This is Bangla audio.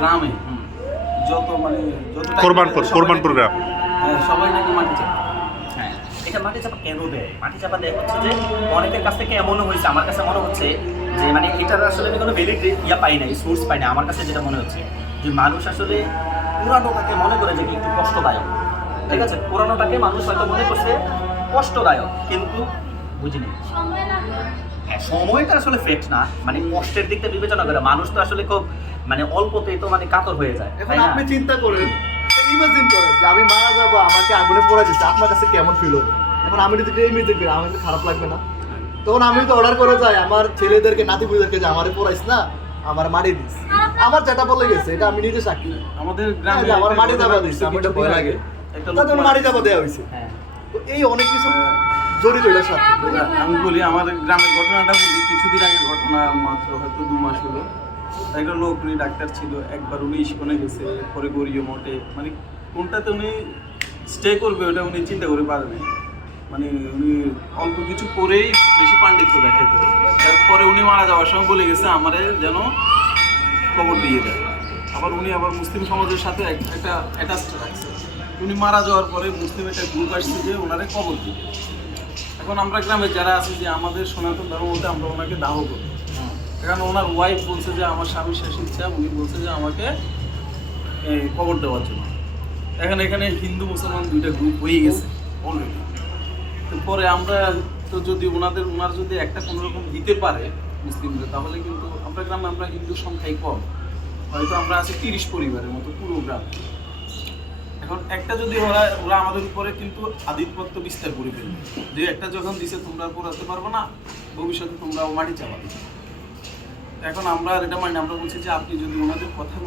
গ্রামে যত মানে যত কোরবানপুর সবাই কোরবানপুর গ্রাম। হ্যাঁ, সবাই নাকি মাটি চাপা। হ্যাঁ এটা মাটি চাপা কেন দেয়? মাটি চাপা দেয় হচ্ছে যে অনেকের কাছ থেকে এমনও হয়েছে আমার কাছে মনে হচ্ছে যে মানে এটার আসলে আমি কোনো ভ্যালিড ইয়া পাই নাই সোর্স পাই না আমার কাছে যেটা মনে হচ্ছে যে মানুষ আসলে পুরানোটাকে মনে করে যে কি একটু কষ্টদায়ক। ঠিক আছে? পুরানোটাকে মানুষ হয়তো মনে করছে কষ্টদায়ক কিন্তু বুঝিনি হ্যাঁ সময়টা আসলে ফেক্ট না মানে কষ্টের দিকটা বিবেচনা করে। মানুষ তো আসলে খুব মানে অল্পতেই তো মানে কাতর হয়ে যায় এখন আপনি চিন্তা করেন ইমাজিন করেন যে আমি মারা যাব আমাকে আগুনে পড়ে দিচ্ছে আপনার কাছে কেমন ফিল হবে? এখন আমি যদি ইমিডিয়েট করি আমার কাছে খারাপ লাগবে না। তখন আমি তো অর্ডার করে যাই আমার ছেলেদেরকে নাতি বুঝদেরকে যে আমারে পড়াইস না আমার মারি দিস। আমার যেটা বলে গেছে এটা আমি নিজে সাক্ষী। আমাদের হ্যাঁ, গ্রামে আমার মাটি ঘটনা দিচ্ছে ঘটছে, আমার কিছুদিন ভয় লাগে। একটা তাদের লোক মাটি চাপা দেওয়া হয়েছে। হ্যাঁ। তো এই অনেক কিছু জড়িত এটার সাথে। আমি বলি আমাদের গ্রামের ঘটনাটা বলি কিছুদিন আগে ঘটনা মাত্র হয়তো দু মাস হলো। একটা লোক উনি ডাক্তার ছিল, একবার উনি ইস্কনে গেছে, পরে গড়িয়ে মোটে মানে কোনটাতে উনি স্টে করবে ওটা উনি চিন্তা করে পারেনি মানে উনি অল্প কিছু করেই বেশি পাণ্ডিত্য দেখাইতে তারপরে উনি মারা যাওয়ার সময় বলে গেছে, আমারে যেন খবর দিয়ে দেয়। আবার উনি আবার মুসলিম সমাজের সাথে এক- একটা অ্যাটাচ রাখছে। উনি মারা যাওয়ার পরে মুসলিম একটা গ্রুপ আসছে যে ওনারে কবর দিবে। এখন আমরা গ্রামে যারা আছি যে আমাদের সনাতন ধর্ম মধ্যে আমরা ওনাকে দাহ করি। কারণ ওনার ওয়াইফ বলছে যে আমার স্বামীর শেষ ইচ্ছা, উনি বলছে যে আমাকে কবর দেওয়ার জন্য। এখন এখানে হিন্দু, মুসলমান দুইটা গ্রুপ হয়ে গেছে অলরেডি পরে আমরা তো যদি ওনাদের, ওনার যদি একটা কোনো রকম দিতে পারে মুসলিমদের, তাহলে কিন্তু আমরা গ্রামে আমরা হিন্দু সংখ্যাই কম। হয়তো আমরা আছি তিরিশ পরিবারের মতো পুরো গ্রাম। এখন একটা যদি ওরা ওরা আমাদের উপরে কিন্তু আধিপত্য বিস্তার করে ফেলবে। যে একটা যখন দিছে তোমরা পড়াতে পারবে না, ভবিষ্যতে তোমরা ও মাটি চালাবে এখন আমরা এটা মানে আমরা বলছি যে আপনি যদি ওনাদের কথা